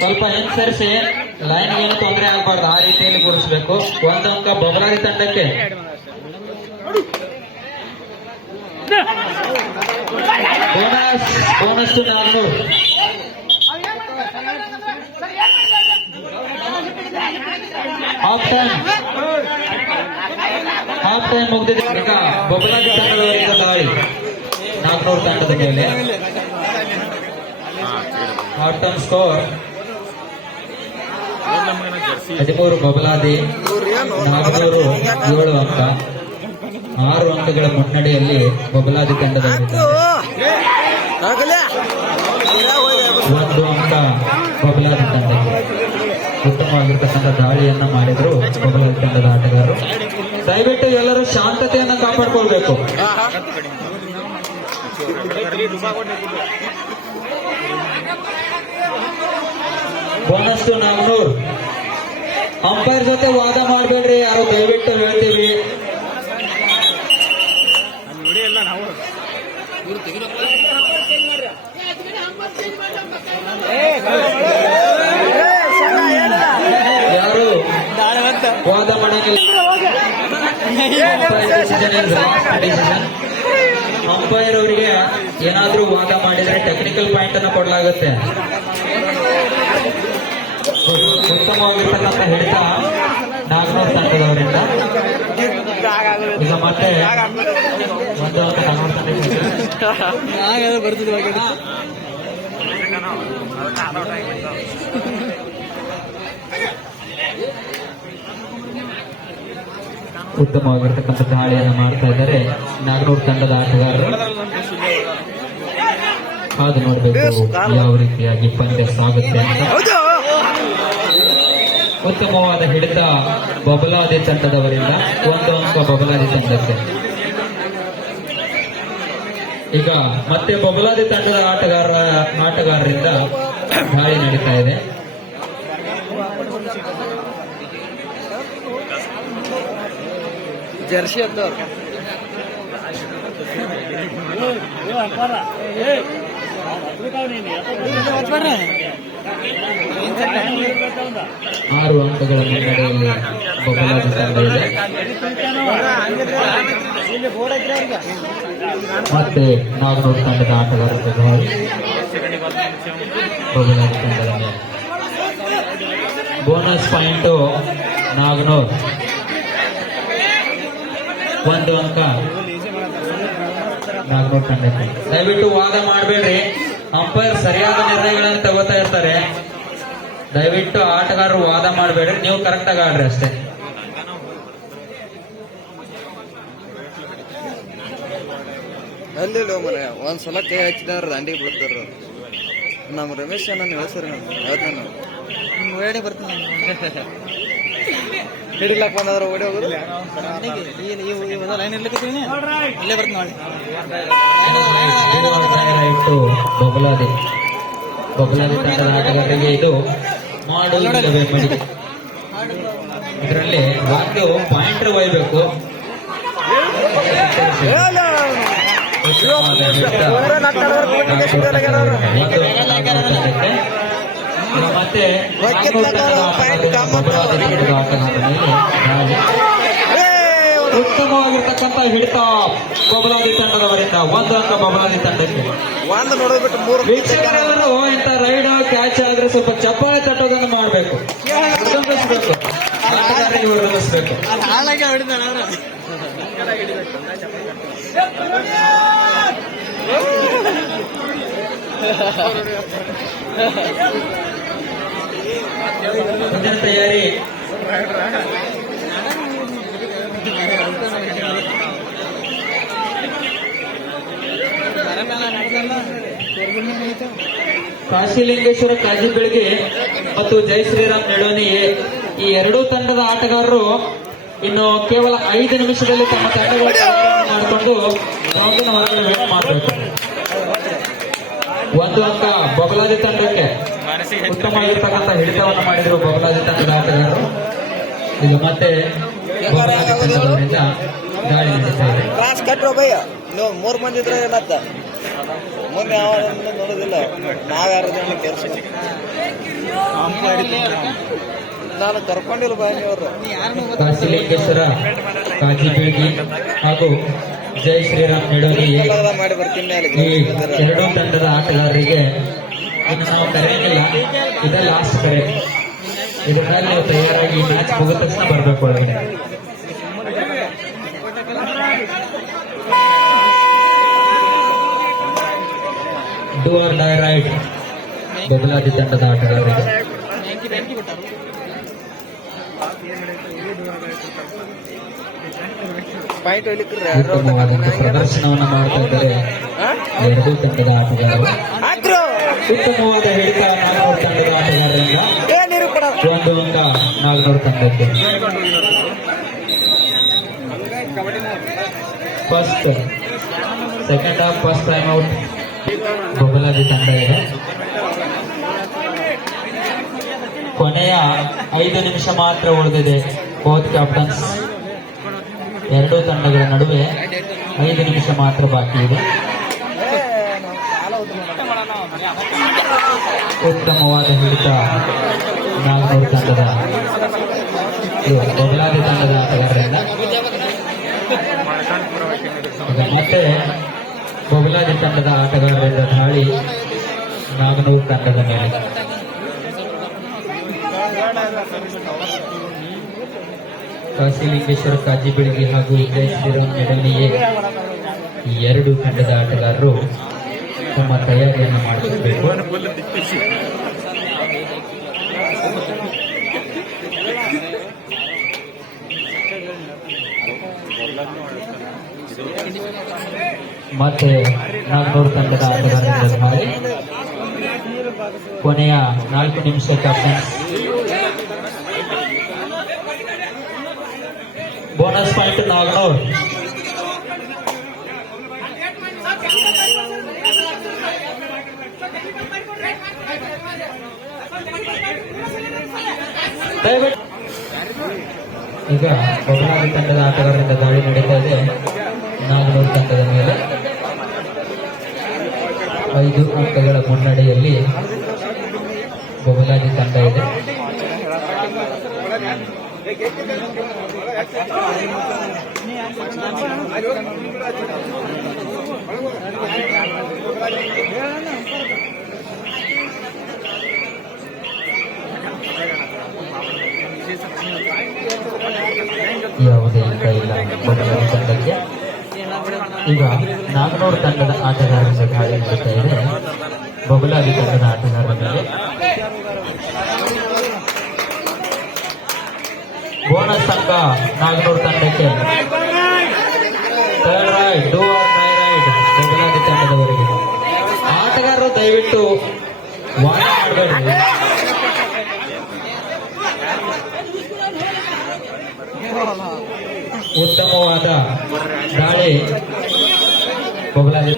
ಸ್ವಲ್ಪ ಹಿಂಸರಿಸಿ ಲೈನ್ ಏನು ತೊಂದರೆ ಆಗಬಾರ್ದು, ಆ ರೀತಿಯಲ್ಲಿ ಕೂರಿಸಬೇಕು. ಒಂದು ಅಂಕ ಬಬಲಾದಿ ತಂಡಕ್ಕೆ. ಬೋನಸ್ 400. ಹಾಫ್ ಟೈಮ್ ಮುಗಿದಿದೆ. ಈಗ ಬಬಲಾದಿ ತಂಡದವರಿಂದ ದಾಳಿ 400 ತಂಡದ ಮೇಲೆ. ಹಾಫ್ ಟೈಮ್ ಸ್ಕೋರ್ 13 ಬಬಲಾದಿ, 400 7 ಅಂಕ. 6 ಅಂಕಗಳ ಮುನ್ನಡೆಯಲ್ಲಿ ಬಬಲಾದಿ ತಂಡದವರಿದ್ದಾರೆ. 1 ಅಂಕ ಬಬಲಾದಿ ತಂಡಕ್ಕೆ. ಉತ್ತಮವಾಗಿರ್ತಕ್ಕಂಥ ದಾಳಿಯನ್ನ ಮಾಡಿದ್ರು ಬಬಲಾದಿ ತಂಡದ ಆಟಗಾರರು. ದಯವಿಟ್ಟು ಎಲ್ಲರೂ ಶಾಂತತೆಯನ್ನು ಕಾಪಾಡಿಕೊಳ್ಬೇಕು. ಬೋನಸ್ 400. ಅಂಪೈರ್ ಜೊತೆ ವಾದ ಮಾಡಬೇಡ್ರಿ ಯಾರು, ದಯವಿಟ್ಟು ಹೇಳ್ತೀವಿ. ಯಾರು ವಾದ ಮಾಡಂಗಿಲ್ಲ. ಅಂಪೈರ್ ಅವರಿಗೆ ಏನಾದ್ರೂ ವಾದ ಮಾಡಿದ್ರೆ ಟೆಕ್ನಿಕಲ್ ಪಾಯಿಂಟ್ ಅನ್ನು ಕೊಡಲಾಗುತ್ತೆ. ಉತ್ತಮವಾಗಿರ್ತಕ್ಕಂಥ ಹಿಡಿತ 400 ತಂಡದವರಿಂದ. ಈಗ ಮತ್ತೆ 1 ಅಂಕ 400 ಬರ್ತದೆ. ಉತ್ತಮವಾಗಿರ್ತಕ್ಕಂಥ ದಾಳಿಯನ್ನು ಮಾಡ್ತಾ ಇದ್ದಾರೆ 400 ತಂಡದ ಆಟಗಾರರು. ಕಾದು ನೋಡಬೇಕು ಯಾವ ರೀತಿಯಾಗಿ ಪಂದ್ಯ ಸಾಗುತ್ತೆ ಅಂತ. ಉತ್ತಮವಾದ ಹಿಡಿತ ಬಬಲಾದಿ ತಂಡದವರಿಂದ. 1 ಅಂಕ ಬಬಲಾದಿ ತಂಡಕ್ಕೆ. ಈಗ ಮತ್ತೆ ಬಬಲಾದಿ ತಂಡದ ಆಟಗಾರರಿಂದ ದಾಳಿ ನಡೀತಾ ಇದೆ. ಜರ್ಸಿ ಅದ್ದವ್ರು 6 ಅಂಕಗಳ ಮುನ್ನಡೆಯಲ್ಲಿ ಬಬಲಾದಿ ತಂಡ ಇದೆ. ಮತ್ತೆ 400 ತಂಡದ ಆಟಗಾರರ ದಾಳಿ ಬಬಲಾದಿ ತಂಡದ ಮೇಲೆ. Bonus point 400. 1 ಅಂಕ 400 ತಂಡಕ್ಕೆ. ದಯವಿಟ್ಟು ವಾದ ಮಾಡಬೇಡ್ರಿ. ಅಂಪೈರ್ ಸರಿಯಾದ ನಿರ್ಣಯಗಳನ್ನು ತಗೋತಾ ಇರ್ತಾರೆ. ದಯವಿಟ್ಟು ಆಟಗಾರರು ವಾದ ಮಾಡಬೇಡ್ರಿ, ನೀವು ಕರೆಕ್ಟ್ ಆಗಿ ಆಡ್ರಿ ಅಷ್ಟೇ. ಅಲ್ಲಿ ಮನೆ ಒಂದ್ಸಲ ಕೈ ಹಚ್ಚಿದವ್ರ ದಂಡಿಗೆ ಬಿಡ್ತಾರ. ನಮ್ಮ ರಮೇಶ್ ನಾನು ಹೇಳ್ಸರಿ ಹೇಳ್ತಾನ ಓಡಿ ಬರ್ತೀನಿ. ಹಿಡಿಲಾಕ್ ಬಂದಾದ್ರ ಓಡಿ ಹೋಗುದು. ಲೈನ್ ಇರ್ಲಿಕ್ಕೀನಿ ಇಲ್ಲೇ ಬರ್ತೀನಿ ನೋಡಿ. ಬಬಲಾದಿ ತಂಡದ ಆಟಗಾರರಿಗೆ ಇದು ಮಾಡುವುದಿಲ್ಲವೇ ಮಡಿ. ಇದರಲ್ಲಿ ಒಂದು ಪಾಯಿಂಟರ್ ಒಯ್ಬೇಕು. ಮತ್ತೆ ಉತ್ತಮವಾಗಿರ್ತಕ್ಕಂಥ ಹಿಡಿತ ಬಬಲಾದಿ ತಂಡದವರಿಂದ. 1 ಅಂಕ ಬಬಲಾದಿ ತಂಡಕ್ಕೆ. ವೀಕ್ಷಕರೆಲ್ಲರೂ ಇಂಥ ರೈಡ್ ಕ್ಯಾಚ್ ಆದ್ರೆ ಸ್ವಲ್ಪ ಚಪ್ಪಾಳೆ ತಟ್ಟೋದನ್ನು ಮಾಡಬೇಕು, ಉಲ್ಲಂಘಿಸಬೇಕು, ಆಟಗಾರರಿಗೆ ಉಲ್ಲಂಘಿಸಬೇಕು. ಮುಂದಿನ ತಯಾರಿ. ಕಾಶಿಲಿಂಗೇಶ್ವರ ಕಾಜಿಬೆಳಗಿ ಮತ್ತು ಜೈ ಶ್ರೀರಾಮ್ ನೆಡೋನಿ ಈ ಎರಡೂ ತಂಡದ ಆಟಗಾರರು ಇನ್ನು ಕೇವಲ 5 ನಿಮಿಷದಲ್ಲಿ ತಮ್ಮ ತಂಡಗಳನ್ನು ಮಾಡಿಕೊಂಡು ಗ್ರೌಂಡಿನ ಹೊರಗಡೆ ವೇಟ್ ಮಾಡಬೇಕು. 1 ಅಂಕ ಬಬಲಾದಿ ತಂಡಕ್ಕೆ. ಉತ್ತಮವಾಗಿರ್ತಕ್ಕಂಥ ಹಿಡಿತವನ್ನು ಮಾಡಿದ್ರು ಬಬಲಾದಿ ತಂಡದ ಆಟಗಾರರು. ಈಗ ಮತ್ತೆ ಬಬಲಾದಿ ತಂಡದವರಿಂದ ದಾಳಿ ನಡೆಸಿದ್ದಾರೆ. 3 ಮಂದಿ ಇದ್ರೆ ಮೊನ್ನೆ ಯಾವ ನೋಡೋದಿಲ್ಲ, ನಾವ್ಯಾರು ಕೆಲಸ ನಾನು ಕರ್ಕೊಂಡಿಲ್ಲ ಬಾಯಿ ಅವರು. ಕಾಶಿಲಿಂಗೇಶ್ವರ ಕಾಜಿಬೀಳ್ಗಿ ಹಾಗೂ ಜೈ ಶ್ರೀರಾಮ್ ನಿಡೋಲಿ ಮಾಡಿ ಬರ್ತೀನಿ ಈ ಎರಡೂ ತಂಡದ ಆಟಗಾರರಿಗೆ ಇನ್ನು ನಾವು ಕರೆಯಲಿಲ್ಲ, ಇದೇ ಲಾಸ್ಟ್ ಕರೆ. ಇದ್ರ ಮೇಲೆ ನೀವು ತಯಾರಾಗಿ ಮ್ಯಾಚ್ ಮುಗಿದ ತಕ್ಷಣ ಬರಬೇಕು ಒಳಗೆ. Do or die raid Babaladi ತಂಡದ ಆಟಗಾರರಿಗೆ. ಪಾಯಿಂಟ್ ಉತ್ತಮವಾದಂತಹ ಪ್ರದರ್ಶನವನ್ನು ಮಾಡ್ತಾ ಇದ್ದಾರೆ ಎರಡೂ ತಂಡದ ಆಟಗಾರರು. ಉತ್ತಮವಾದ ಹಿಡಿತ ನಾಗನೂರು ತಂಡದ ಆಟಗಾರರಿಂದ ಒಂದು ಅಂಕ ನಾಗನೂರು ತಂಡಕ್ಕೆ. First second half first time out Babaladi ತಂಡ ಇದೆ. ಕೊನೆಯ 5 ನಿಮಿಷ ಮಾತ್ರ ಉಳಿದಿದೆ. ಬೋತ್ ಕ್ಯಾಪ್ಟನ್ಸ್ ಎರಡೂ ತಂಡಗಳ ನಡುವೆ 5 ನಿಮಿಷ ಮಾತ್ರ ಬಾಕಿ ಇದೆ. ಉತ್ತಮವಾದ ಹಿಡಿತ ನಾಗನೂರು ತಂಡದ ಬಬಲಾದಿ ತಂಡದ ಆಟಗಾರರಿಂದ. ಮತ್ತೆ ಬಬಲಾದಿ ತಂಡದ ಆಟಗಾರರಿಂದ ದಾಳಿ ನಾಗನೂರು ತಂಡದ ಮೇಲೆ. ಕಾಶಿಲಿಂಗೇಶ್ವರ ಕಾಜಿಬೀಳ್ಗಿ ಹಾಗೂ ಜೈ ಶ್ರೀರಾಮ್ ನಿಡಲಿಯೇ ಈ ಎರಡೂ ತಂಡದ ಆಟಗಾರರು ತಮ್ಮ ತಯಾರಿಯನ್ನು ಮಾಡಿಸಬೇಕು. ಮತ್ತೆ ನಾಗನೂರು ತಂಡದ ಆಟಗಾರರಿಂದ ದಾಳಿ. ಕೊನೆಯ 4 ನಿಮಿಷ ಕ್ಯಾಪ್ಟನ್. Bonus point Naganur. ಈಗ ಬಬಲಾದಿ ತಂಡದ ಆಟಗಾರರಿಂದ ದಾಳಿ ನಡೀತಾ ಇದೆ ನಾಗನೂರು ತಂಡದ ಮೇಲೆ. 5 ಅಂಕಗಳ ಮುನ್ನಡೆಯಲ್ಲಿ ಬಬಲಾದಿ ತಂಡ ಇದೆ. ಯಾವುದೇ ಅಂಕ ಇಲ್ಲ ಬಬಲಾದಿ ತಂಡಕ್ಕೆ. ಈಗ ನಾಗನೂರು ತಂಡದ ಆಟಗಾರರಿಂದ ದಾಳಿ ನಡೀತಾ ಇದೆ ಬಬಲಾದಿ ತಂಡದ ಆಟಗಾರರ ಮೇಲೆ. ಬೋನಸ್ ಅಂಕ ನಾಗನೂರು ತಂಡಕ್ಕೆ. Third raid, do or die raid Babaladi ತಂಡದವರಿಗೆ. ಆಟಗಾರರು ದಯವಿಟ್ಟು ವಾದ ಮಾಡಬೇಡಿ. ಉತ್ತಮವಾದ ದಾಳಿ ಬಬಲಾದಿ.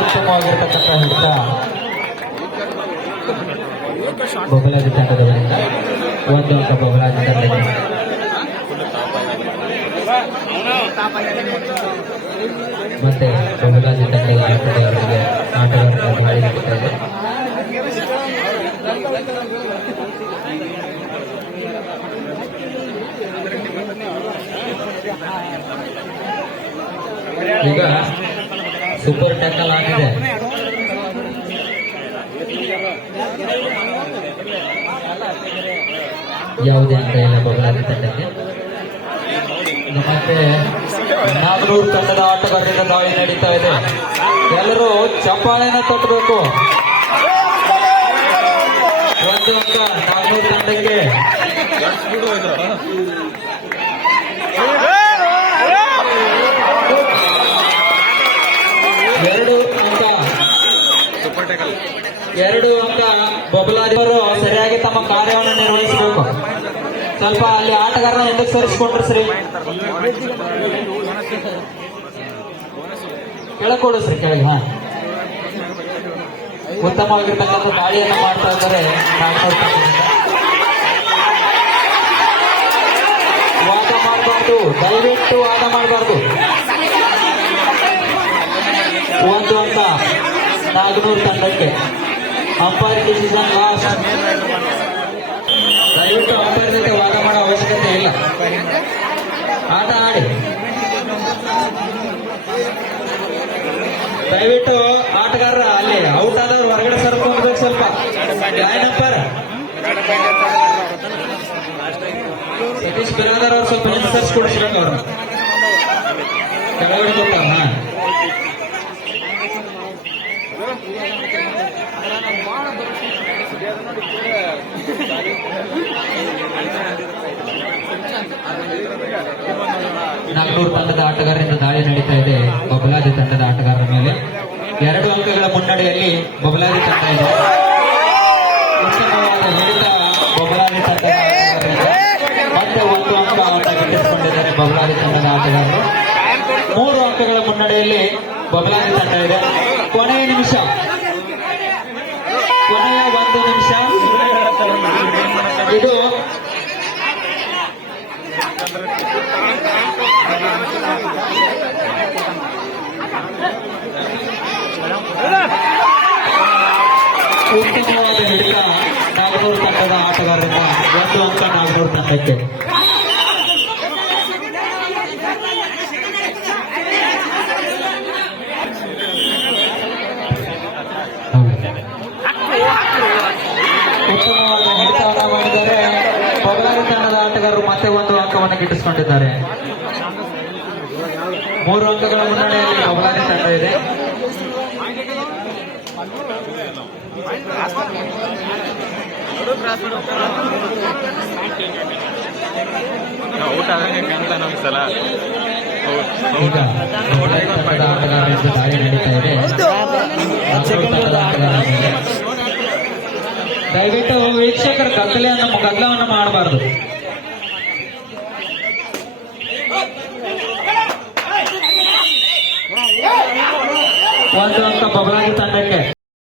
ಉತ್ತಮವಾಗಿರ್ತಕ್ಕಂಥ ಹಿಡಿತ ಬಬಲಾದಿ ತಂಡದವರಿಂದ. 1 ಅಂಕ ಬಬಲಾದಿ ತಂಡಕ್ಕೆ. ಮತ್ತೆ ಬಬಲಾದಿ ತಂಡದ ಆಟಗಾರರಿಗೆ ಆಟಗಾರರ ದಾಳಿ ನಡೀತಾ ಇದೆ. ಈಗ ಸೂಪರ್ ಟ್ಯಾಕಲ್ ಆಗಿದೆ. ಯಾವುದೇ ಅಂಕ ಇಲ್ಲ ಬಬಲಾದಿ ತಂಡಕ್ಕೆ. ಮತ್ತೆ ನಾಗನೂರು ತಂಡದ ಆಟಗಾರರಿಂದ ದಾಳಿ ನಡೀತಾ ಇದೆ. ಎಲ್ಲರೂ ಚಪ್ಪಾಳೆನ ತಟ್ಟಬೇಕು. 1 ಅಂಕ ನಾಗನೂರು ತಂಡಕ್ಕೆ. 2 ಅಂಕ ಬಬಲಾದಿಯವರು ಸರಿಯಾಗಿ ತಮ್ಮ ಕಾರ್ಯವನ್ನು ನಿರ್ವಹಿಸಬೇಕು. ಸ್ವಲ್ಪ ಅಲ್ಲಿ ಆಟಗಾರನ ಹಿಂದಕ್ಕೆ ಸರಿಸಿಕೊಂಡ್ರೆ ಸರಿ, ಕೆಳಕೊಡಿಸ್ರಿ ಕೆಳಗೆ. ಉತ್ತಮವಾಗಿರ್ತಕ್ಕಂಥ ದಾಳಿಯನ್ನು ಮಾಡ್ತಾ ಇದ್ದಾರೆ ನಾಗನೂರು ತಂಡದಿಂದ. ದಯವಿಟ್ಟು ವಾದ ಮಾಡಬಾರ್ದು. ಒಂದು ಅಂಕ ನಾಗನೂರು ತಂಡಕ್ಕೆ. Umpire decision last. ದಯವಿಟ್ಟು ಅಂಪೈರ್ ಜೊತೆ ವಾದ ಮಾಡೋ ಅವಶ್ಯಕತೆ ಇಲ್ಲ. ಆಟ ಆಡಿ. ದಯವಿಟ್ಟು ಆಟಗಾರರ ಅಲ್ಲಿ ಔಟ್ ಆದವ್ರು ಹೊರಗಡೆ ಸರ್ಕೊಂಡ್ಬೇಕು ಸ್ವಲ್ಪ. ಲೈನ್ ಅಂಪೈರ್ ಸತೀಶ್ ಬಿರಾದರ್ ಅವ್ರು ಸ್ವಲ್ಪ ನಿಂತರಿಸ್ಕೊಡಿಸ್ಬೇಕು ಅವ್ರನ್ನ. ಕೆಳಗಡೆ ಗೊತ್ತಾವ. ನಾಗನೂರು ತಂಡದ ಆಟಗಾರರಿಂದ ದಾಳಿ ನಡೀತಾ ಇದೆ ಬಬಲಾದಿ ತಂಡದ ಆಟಗಾರರ ಮೇಲೆ. 2 ಅಂಕಗಳ ಮುನ್ನಡೆಯಲ್ಲಿ ಬಬಲಾದಿ ತಂಡ ಇದೆ. ಉತ್ತಮವಾದ ಹಿಡಿತ ಬಬಲಾದಿ ತಂಡದ ಆಟಗಾರರಿಂದ. ಮತ್ತೆ 1 ಅಂಕವನ್ನು ಗಿಟ್ಟಿಸಿಕೊಂಡಿದ್ದಾರೆ ಬಬಲಾದಿ ತಂಡದ ಆಟಗಾರರು. 3 ಅಂಕಗಳ ಮುನ್ನಡೆಯಲ್ಲಿ ಬಬಲಾದಿ ತಂಡ ಇದೆ. ಕೊನೆಯ ನಿಮಿಷ, ಕೊನೆಯ 1 ನಿಮಿಷ. ಇದು ಉತ್ತಮವಾದ ಹಿಡಿತ ನಾಗನೂರು ತಂಡದ ಆಟಗಾರರಿಂದ. 1 ಅಂಕ ನಾಗನೂರು ತಂಡಕ್ಕೆ. ಉತ್ತಮವಾದ ಹಿಡಿತವನ್ನು ಮಾಡಿದ್ದಾರೆ ಬಬಲಾದಿ ತಂಡದ ಆಟಗಾರರು. ಮತ್ತೆ 1 ಅಂಕವನ್ನು ಗಿಟ್ಟಿಸಿಕೊಂಡಿದ್ದಾರೆ. 3 ಅಂಕಗಳ ಮುನ್ನಡೆಯಲ್ಲಿ ಬಬಲಾದಿ ತಂಡ ಇದೆ. ಔಟ್ ಆಗಂಗೆ ಕಾಣ್ತಾ ನಮ್ಗೆ ಸಲ. ಈಗ ಬಬಲಾದಿ ತಂಡದ ಆಟಗಾರರಿಂದ ದಾಳಿ ನಡೀತಾ ಇದೆ ನಾಗನೂರು ತಂಡದ ಆಟಗಾರರ ಮೇಲೆ. ದಯವಿಟ್ಟು ವೀಕ್ಷಕರ ಗದ್ದಲವನ್ನು ಮಾಡಬಾರದು. 1 ಅಂಕ ಬಬಲಾದಿ ತಂಡಕ್ಕೆ.